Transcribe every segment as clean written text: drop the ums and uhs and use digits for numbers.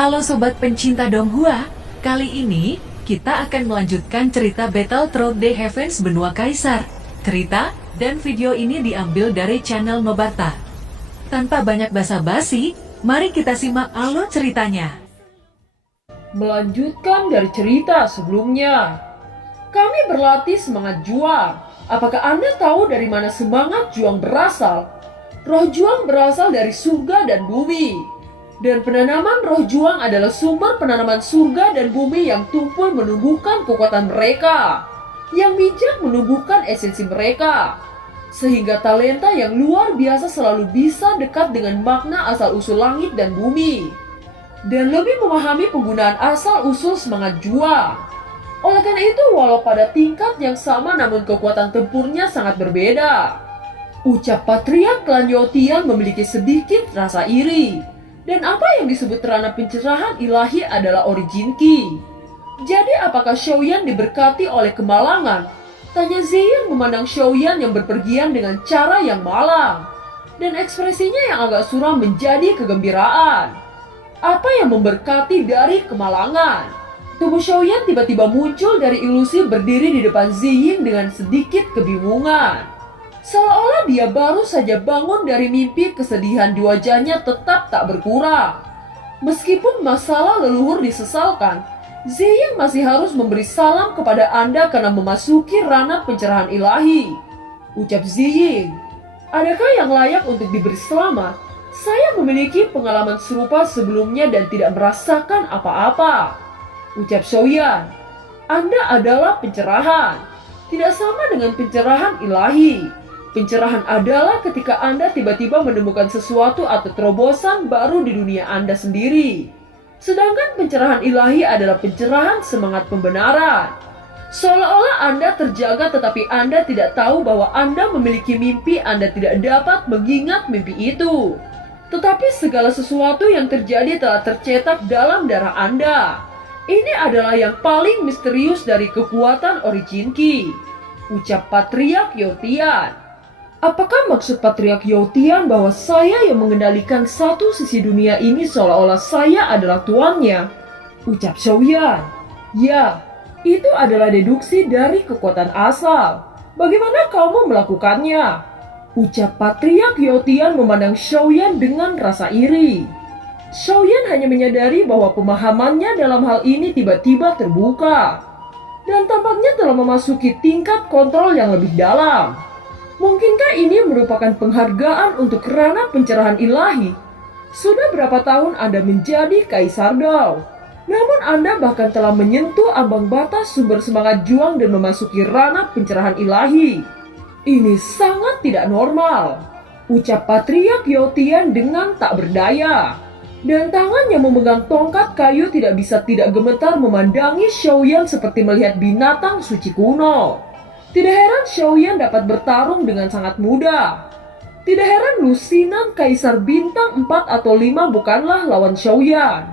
Halo sobat pencinta Donghua, kali ini kita akan melanjutkan cerita Battle Through the Heavens Benua Kaisar. Cerita dan video ini diambil dari channel Mebarta. Tanpa banyak basa-basi, mari kita simak alur ceritanya. Melanjutkan dari cerita sebelumnya, kami berlatih semangat juang. Apakah Anda tahu dari mana semangat juang berasal? Roh juang berasal dari surga dan bumi. Dan penanaman roh juang adalah sumber penanaman surga dan bumi yang tumpul menumbuhkan kekuatan mereka, yang bijak menumbuhkan esensi mereka, sehingga talenta yang luar biasa selalu bisa dekat dengan makna asal-usul langit dan bumi, dan lebih memahami penggunaan asal-usul semangat juang. Oleh karena itu, walau pada tingkat yang sama namun kekuatan tempurnya sangat berbeda. Ucap Patriark Klan Yotian memiliki sedikit rasa iri. Dan apa yang disebut terana pencerahan ilahi adalah origin Ki. Jadi apakah Xiaoyan diberkati oleh kemalangan? Tanya Ziying memandang Xiaoyan yang berpergian dengan cara yang malang. Dan ekspresinya yang agak suram menjadi kegembiraan. Apa yang memberkati dari kemalangan? Tubuh Xiaoyan tiba-tiba muncul dari ilusi berdiri di depan Ziying dengan sedikit kebingungan. Seolah-olah dia baru saja bangun dari mimpi, kesedihan di wajahnya tetap tak berkurang. Meskipun masalah leluhur disesalkan, Ziying masih harus memberi salam kepada Anda karena memasuki ranah pencerahan ilahi. Ucap Ziying, adakah yang layak untuk diberi selamat? Saya memiliki pengalaman serupa sebelumnya dan tidak merasakan apa-apa. Ucap Xiaoyan, Anda adalah pencerahan. Tidak sama dengan pencerahan ilahi. Pencerahan adalah ketika Anda tiba-tiba menemukan sesuatu atau terobosan baru di dunia Anda sendiri. Sedangkan pencerahan ilahi adalah pencerahan semangat pembenaran. Seolah-olah Anda terjaga tetapi Anda tidak tahu bahwa Anda memiliki mimpi, Anda tidak dapat mengingat mimpi itu. Tetapi segala sesuatu yang terjadi telah tercetak dalam darah Anda. Ini adalah yang paling misterius dari kekuatan origin Ki. Ucap Patriark Yotian. Apakah maksud Patriark Yotian bahwa saya yang mengendalikan satu sisi dunia ini seolah-olah saya adalah tuannya? Ucap Xiaoyan. Ya, itu adalah deduksi dari kekuatan asal. Bagaimana kamu melakukannya? Ucap Patriark Yotian memandang Xiaoyan dengan rasa iri. Xiaoyan hanya menyadari bahwa pemahamannya dalam hal ini tiba-tiba terbuka. Dan tampaknya telah memasuki tingkat kontrol yang lebih dalam. Mungkinkah ini merupakan penghargaan untuk ranah pencerahan ilahi? Sudah berapa tahun Anda menjadi Kaisar Dao? Namun Anda bahkan telah menyentuh ambang batas sumber semangat juang dan memasuki ranah pencerahan ilahi. Ini sangat tidak normal. Ucap Patriark Yotian dengan tak berdaya. Dan tangan yang memegang tongkat kayu tidak bisa tidak gemetar memandangi Xiaoyan seperti melihat binatang suci kuno. Tidak heran Xiaoyan dapat bertarung dengan sangat mudah. Tidak heran lusinan Kaisar Bintang 4 atau 5 bukanlah lawan Xiaoyan.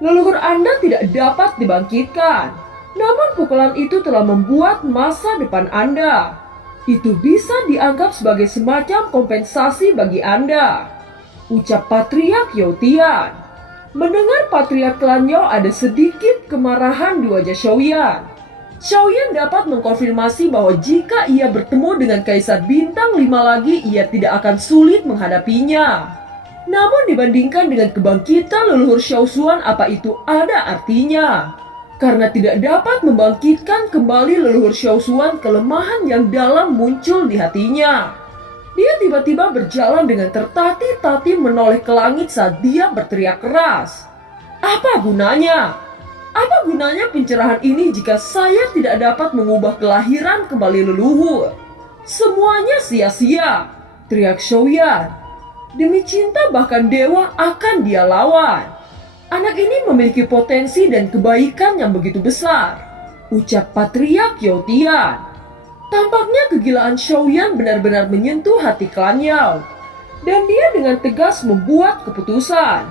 Leluhur Anda tidak dapat dibangkitkan. Namun pukulan itu telah membuat masa depan Anda. Itu bisa dianggap sebagai semacam kompensasi bagi Anda. Ucap Patriark Yotian. Mendengar Patriark Klan Yao ada sedikit kemarahan di wajah Xiaoyan. Xiaoyan dapat mengkonfirmasi bahwa jika ia bertemu dengan Kaisar Bintang 5 lagi, ia tidak akan sulit menghadapinya. Namun dibandingkan dengan kebangkitan leluhur Xiaoshuan, apa itu ada artinya? Karena tidak dapat membangkitkan kembali leluhur Xiaoshuan, kelemahan yang dalam muncul di hatinya. Dia tiba-tiba berjalan dengan tertatih-tatih menoleh ke langit saat dia berteriak keras. Apa gunanya? Apa gunanya pencerahan ini jika saya tidak dapat mengubah kelahiran kembali leluhur? Semuanya sia-sia, teriak Xiaoyan. Demi cinta bahkan dewa akan dia lawan. Anak ini memiliki potensi dan kebaikan yang begitu besar. Ucap Patriark Yotian. Tampaknya kegilaan Xiaoyan benar-benar menyentuh hati Klan Yao. Dan dia dengan tegas membuat keputusan.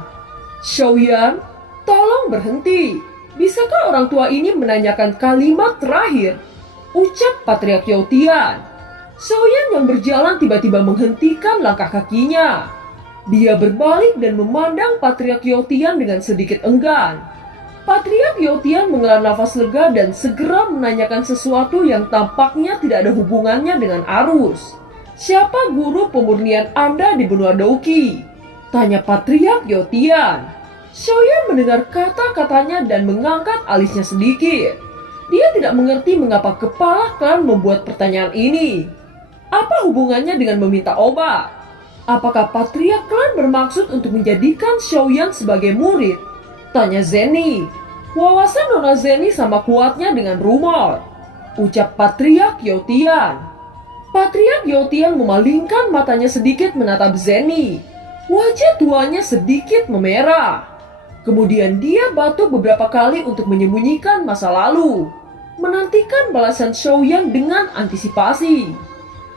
Xiaoyan, tolong berhenti. Bisakah orang tua ini menanyakan kalimat terakhir? Ucap Patriark Yotian. Xiaoyan yang berjalan tiba-tiba menghentikan langkah kakinya. Dia berbalik dan memandang Patriark Yotian dengan sedikit enggan. Patriark Yotian menghela nafas lega dan segera menanyakan sesuatu yang tampaknya tidak ada hubungannya dengan arus. "Siapa guru pemurnian Anda di benua Douki?" tanya Patriark Yotian. Xiaoyan mendengar kata-katanya dan mengangkat alisnya sedikit. Dia tidak mengerti mengapa kepala klan membuat pertanyaan ini. Apa hubungannya dengan meminta obat? Apakah Patriark klan bermaksud untuk menjadikan Xiaoyan sebagai murid? Tanya Zenny. Wawasan Nona Zenny sama kuatnya dengan rumor, ucap Patriark Yotian. Patriark Yotian memalingkan matanya sedikit menatap Zenny. Wajah tuanya sedikit memerah. Kemudian dia batuk beberapa kali untuk menyembunyikan masa lalu, menantikan balasan Xiaoyan dengan antisipasi.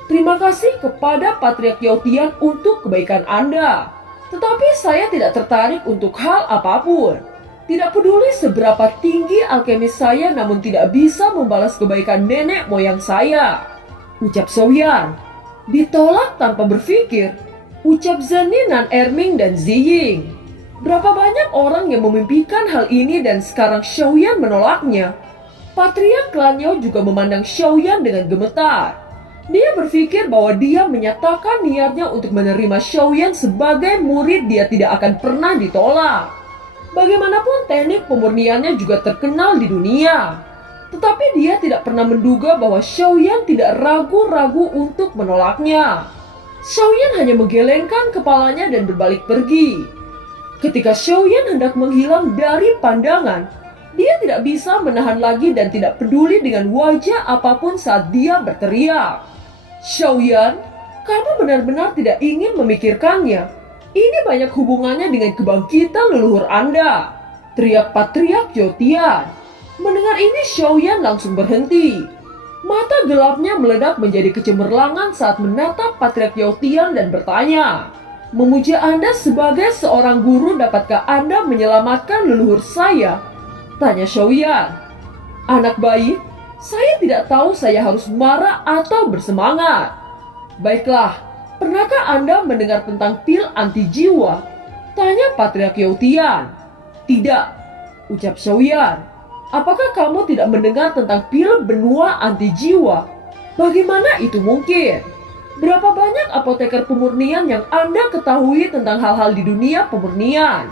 "Terima kasih kepada Patriark Yotian untuk kebaikan Anda. Tetapi saya tidak tertarik untuk hal apapun. Tidak peduli seberapa tinggi alkemis saya namun tidak bisa membalas kebaikan nenek moyang saya," ucap Xiaoyan. Ditolak tanpa berpikir, ucap Zenny, Nan Erming, dan Ziying. Berapa banyak orang yang memimpikan hal ini dan sekarang Xiaoyan menolaknya. Patriark klan Yao juga memandang Xiaoyan dengan gemetar. Dia berpikir bahwa dia menyatakan niatnya untuk menerima Xiaoyan sebagai murid dia tidak akan pernah ditolak. Bagaimanapun teknik pemurniannya juga terkenal di dunia. Tetapi dia tidak pernah menduga bahwa Xiaoyan tidak ragu-ragu untuk menolaknya. Xiaoyan hanya menggelengkan kepalanya dan berbalik pergi. Ketika Xiaoyan hendak menghilang dari pandangan, dia tidak bisa menahan lagi dan tidak peduli dengan wajah apapun saat dia berteriak. "Xiaoyan, kamu benar-benar tidak ingin memikirkannya. Ini banyak hubungannya dengan kebangkitan leluhur Anda," teriak Patriark Yotian. Mendengar ini Xiaoyan langsung berhenti. Mata gelapnya meledak menjadi kecemerlangan saat menatap Patriark Yotian dan bertanya, "Memuja Anda sebagai seorang guru, dapatkah Anda menyelamatkan leluhur saya?" tanya Xiaoyan. "Anak baik, saya tidak tahu saya harus marah atau bersemangat." "Baiklah, pernahkah Anda mendengar tentang pil anti jiwa?" tanya Patriark Yotian. "Tidak," ucap Xiaoyan. "Apakah kamu tidak mendengar tentang pil benua anti jiwa? Bagaimana itu mungkin? Berapa banyak apoteker pemurnian yang Anda ketahui tentang hal-hal di dunia pemurnian?"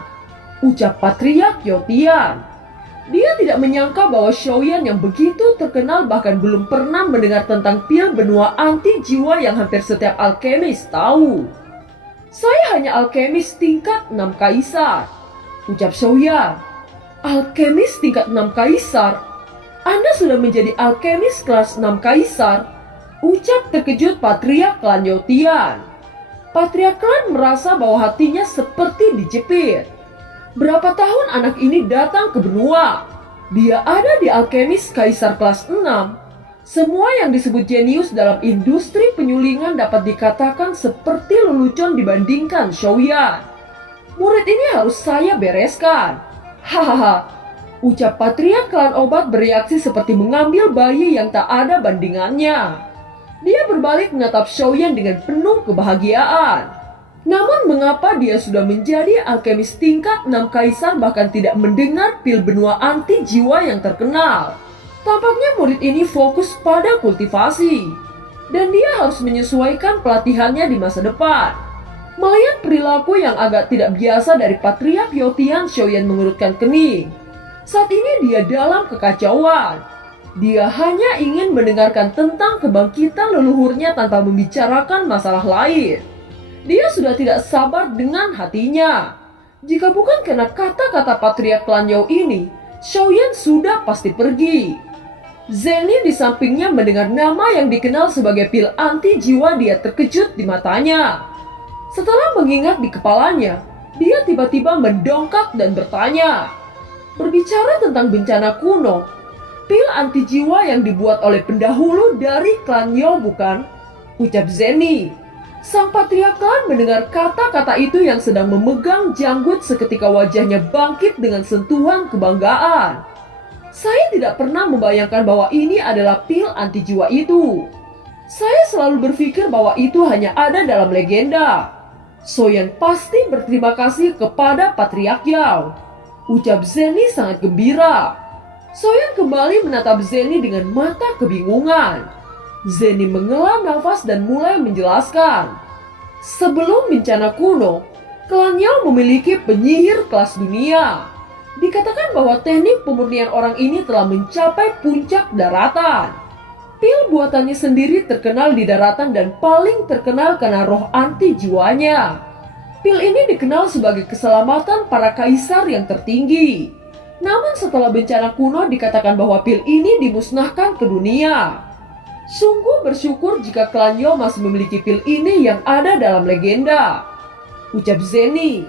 ucap Patriark Yotian. Dia tidak menyangka bahwa Xiaoyan yang begitu terkenal bahkan belum pernah mendengar tentang pil benua anti jiwa yang hampir setiap alkemis tahu. "Saya hanya alkemis tingkat 6 kaisar," ucap Xiaoyan. "Alkemis tingkat 6 kaisar? Anda sudah menjadi alkemis kelas 6 kaisar?" ucap terkejut Patriark klan Yotian. Patriark klan merasa bahwa hatinya seperti dijepit. Berapa tahun anak ini datang ke benua? Dia ada di alkemis kaisar kelas 6. Semua yang disebut jenius dalam industri penyulingan dapat dikatakan seperti lelucon dibandingkan Xiaoyan. "Murid ini harus saya bereskan." "Hahaha," ucap Patriark klan obat bereaksi seperti mengambil bayi yang tak ada bandingannya. Dia berbalik menatap Xiaoyan dengan penuh kebahagiaan. Namun mengapa dia sudah menjadi alkemis tingkat 6 kaisar bahkan tidak mendengar pil benua anti jiwa yang terkenal? Tampaknya murid ini fokus pada kultivasi, dan dia harus menyesuaikan pelatihannya di masa depan. Melihat perilaku yang agak tidak biasa dari Patriark Yotian, Xiaoyan mengerutkan kening. Saat ini dia dalam kekacauan. Dia hanya ingin mendengarkan tentang kebangkitan leluhurnya tanpa membicarakan masalah lain. Dia sudah tidak sabar dengan hatinya. Jika bukan karena kata-kata Patriark klan Yao ini, Xiaoyan sudah pasti pergi. Zenny di sampingnya mendengar nama yang dikenal sebagai pil anti jiwa. Dia terkejut di matanya. Setelah mengingat di kepalanya, dia tiba-tiba mendongkak dan bertanya, "Berbicara tentang bencana kuno, pil anti jiwa yang dibuat oleh pendahulu dari klan Yao bukan?" ucap Zenny. Sang Patriark klan mendengar kata-kata itu yang sedang memegang janggut seketika wajahnya bangkit dengan sentuhan kebanggaan. "Saya tidak pernah membayangkan bahwa ini adalah pil anti jiwa itu. Saya selalu berpikir bahwa itu hanya ada dalam legenda." Soyan pasti berterima kasih kepada Patriark Yao. Ucap Zenny sangat gembira. Soyan kembali menatap Zenny dengan mata kebingungan. Zenny menghela nafas dan mulai menjelaskan. Sebelum bencana kuno, klan Yao memiliki penyihir kelas dunia. Dikatakan bahwa teknik pemurnian orang ini telah mencapai puncak daratan. Pil buatannya sendiri terkenal di daratan dan paling terkenal karena roh anti jiwanya. Pil ini dikenal sebagai keselamatan para kaisar yang tertinggi. Namun setelah bencana kuno dikatakan bahwa pil ini dimusnahkan ke dunia. Sungguh bersyukur jika klan Yao masih memiliki pil ini yang ada dalam legenda. Ucap Zenny.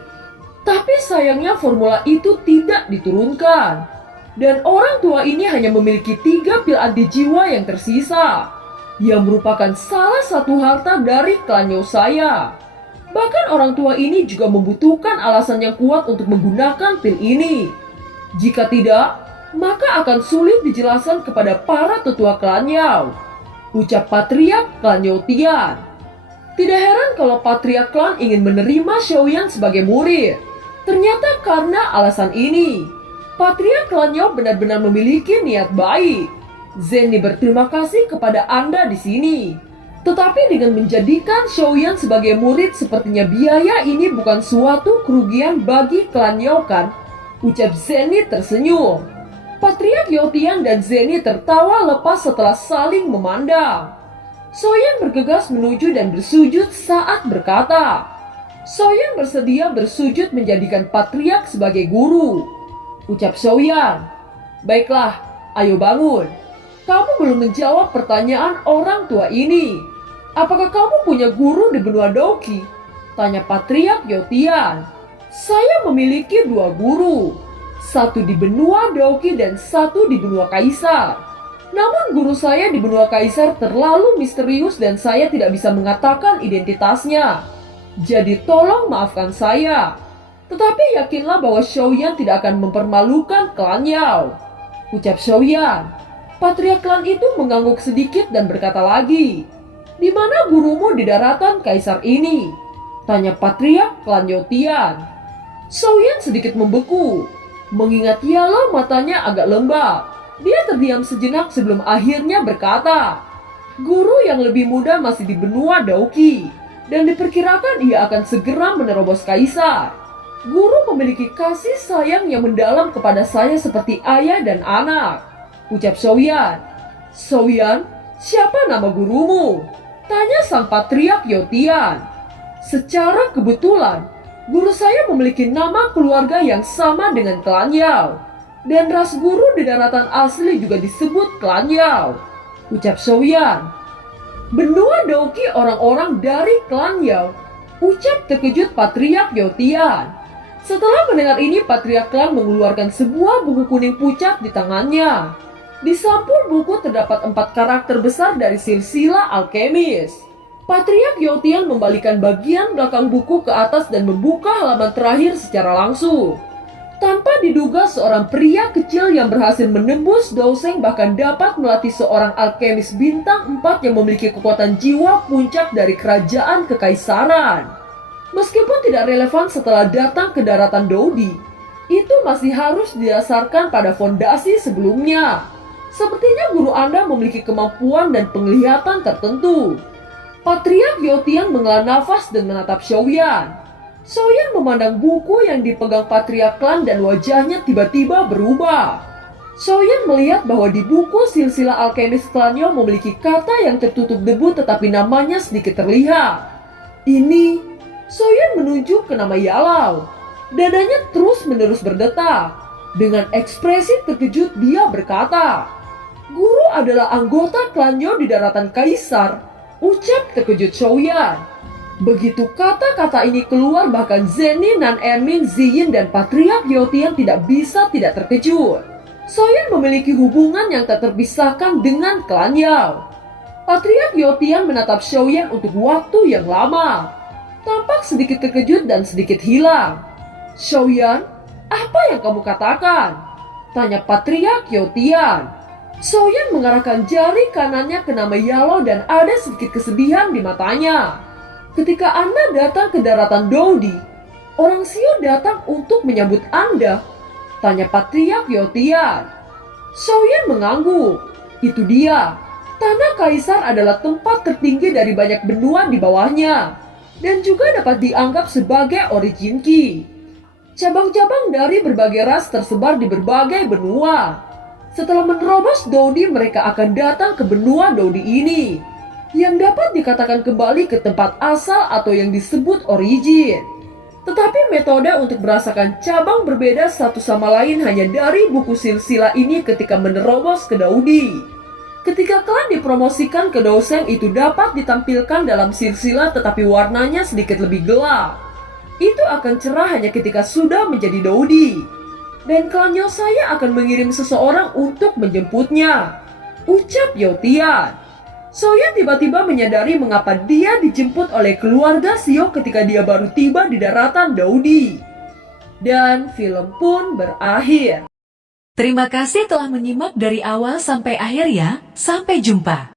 Tapi sayangnya formula itu tidak diturunkan. Dan orang tua ini hanya memiliki 3 pil anti jiwa yang tersisa. Yang merupakan salah satu harta dari klan Yao saya. Bahkan orang tua ini juga membutuhkan alasan yang kuat untuk menggunakan pil ini. Jika tidak, maka akan sulit dijelaskan kepada para tetua klan Yao. Ucap Patriark klan Yao Tian. Tidak heran kalau Patriark klan ingin menerima Xiaoyan sebagai murid. Ternyata karena alasan ini, Patriark klan Yao benar-benar memiliki niat baik. Zenny berterima kasih kepada Anda di sini. Tetapi dengan menjadikan Xiaoyan sebagai murid sepertinya biaya ini bukan suatu kerugian bagi klan Yao kan? Ucap Zenny tersenyum. Patriark Yao Tian dan Zenny tertawa lepas setelah saling memandang. Xiaoyan bergegas menuju dan bersujud saat berkata, Xiaoyan bersedia bersujud menjadikan Patriark sebagai guru. Ucap Xiaoyan, baiklah, ayo bangun. Kamu belum menjawab pertanyaan orang tua ini. Apakah kamu punya guru di benua Douqi? Tanya Patriark Yao Tian. Saya memiliki 2 guru. 1 di benua Douqi dan 1 di benua Kaisar. Namun guru saya di benua Kaisar terlalu misterius dan saya tidak bisa mengatakan identitasnya. Jadi tolong maafkan saya. Tetapi yakinlah bahwa Xiaoyan tidak akan mempermalukan klan Yao. Ucap Xiaoyan. Patriark klan itu mengangguk sedikit dan berkata lagi, di mana gurumu di daratan Kaisar ini? Tanya Patriark klan Yao Tian. Xiaoyan sedikit membeku. Mengingat Yalo matanya agak lembab. Dia terdiam sejenak sebelum akhirnya berkata, guru yang lebih muda masih di benua Douqi. Dan diperkirakan ia akan segera menerobos Kaisar. Guru memiliki kasih sayang yang mendalam kepada saya seperti ayah dan anak. Ucap Xiaoyan. Xiaoyan, siapa nama gurumu? Tanya sang Patriark Yao Tian. Secara kebetulan, guru saya memiliki nama keluarga yang sama dengan klan Yao. Dan ras guru di daratan asli juga disebut klan Yao. Ucap Xiaoyan. Benua Douqi orang-orang dari klan Yao. Ucap terkejut Patriark Yao Tian. Setelah mendengar ini, Patriark klan mengeluarkan sebuah buku kuning pucat di tangannya. Di sampul buku terdapat 4 karakter besar dari silsilah alkemis. Patriark Yao Tian membalikan bagian belakang buku ke atas dan membuka halaman terakhir secara langsung. Tanpa diduga seorang pria kecil yang berhasil menembus Douseng bahkan dapat melatih seorang alkemis bintang 4 yang memiliki kekuatan jiwa puncak dari kerajaan kekaisaran. Meskipun tidak relevan setelah datang ke daratan Doudi, itu masih harus didasarkan pada fondasi sebelumnya. Sepertinya guru Anda memiliki kemampuan dan penglihatan tertentu. Patriark Yao Tian menghela nafas dan menatap Xiaoyan. Xiaoyan memandang buku yang dipegang Patriark klan dan wajahnya tiba-tiba berubah. Xiaoyan melihat bahwa di buku silsilah alkemis klan Yao memiliki kata yang tertutup debu tetapi namanya sedikit terlihat. Ini, Xiaoyan menunjuk ke nama Yalau. Dadanya terus-menerus berdetak. Dengan ekspresi terkejut dia berkata, guru adalah anggota klan Yao di daratan Kaisar. Ucap terkejut Xiaoyan. Begitu kata-kata ini keluar bahkan Zenny, Nan Ermin, Ziyin dan Patriark Yao Tian tidak bisa tidak terkejut. Xiaoyan memiliki hubungan yang tak terpisahkan dengan klan Yao. Patriark Yao Tian menatap Xiaoyan untuk waktu yang lama. Tampak sedikit terkejut dan sedikit hilang. Xiaoyan, apa yang kamu katakan? Tanya Patriark Yao Tian. Xiaoyan mengarahkan jari kanannya ke nama Yalo dan ada sedikit kesedihan di matanya. Ketika Anda datang ke daratan Dodi, orang Sio datang untuk menyambut Anda, tanya Patriark Yotian. Xiaoyan mengangguk. Itu dia. Tanah Kaisar adalah tempat tertinggi dari banyak benua di bawahnya, dan juga dapat dianggap sebagai origin Qi. Cabang-cabang dari berbagai ras tersebar di berbagai benua. Setelah menerobos Dodi, mereka akan datang ke benua Dodi ini, yang dapat dikatakan kembali ke tempat asal atau yang disebut origin. Tetapi metode untuk merasakan cabang berbeda satu sama lain hanya dari buku silsilah ini ketika menerobos ke Daudi. Ketika klan dipromosikan ke dosen, itu dapat ditampilkan dalam silsilah tetapi warnanya sedikit lebih gelap. Itu akan cerah hanya ketika sudah menjadi Daudi. Dan klan Yosaya akan mengirim seseorang untuk menjemputnya, ucap Yotian. Xiaoyan tiba-tiba menyadari mengapa dia dijemput oleh keluarga Sio ketika dia baru tiba di daratan Daudi. Dan film pun berakhir. Terima kasih telah menyimak dari awal sampai akhir ya. Sampai jumpa.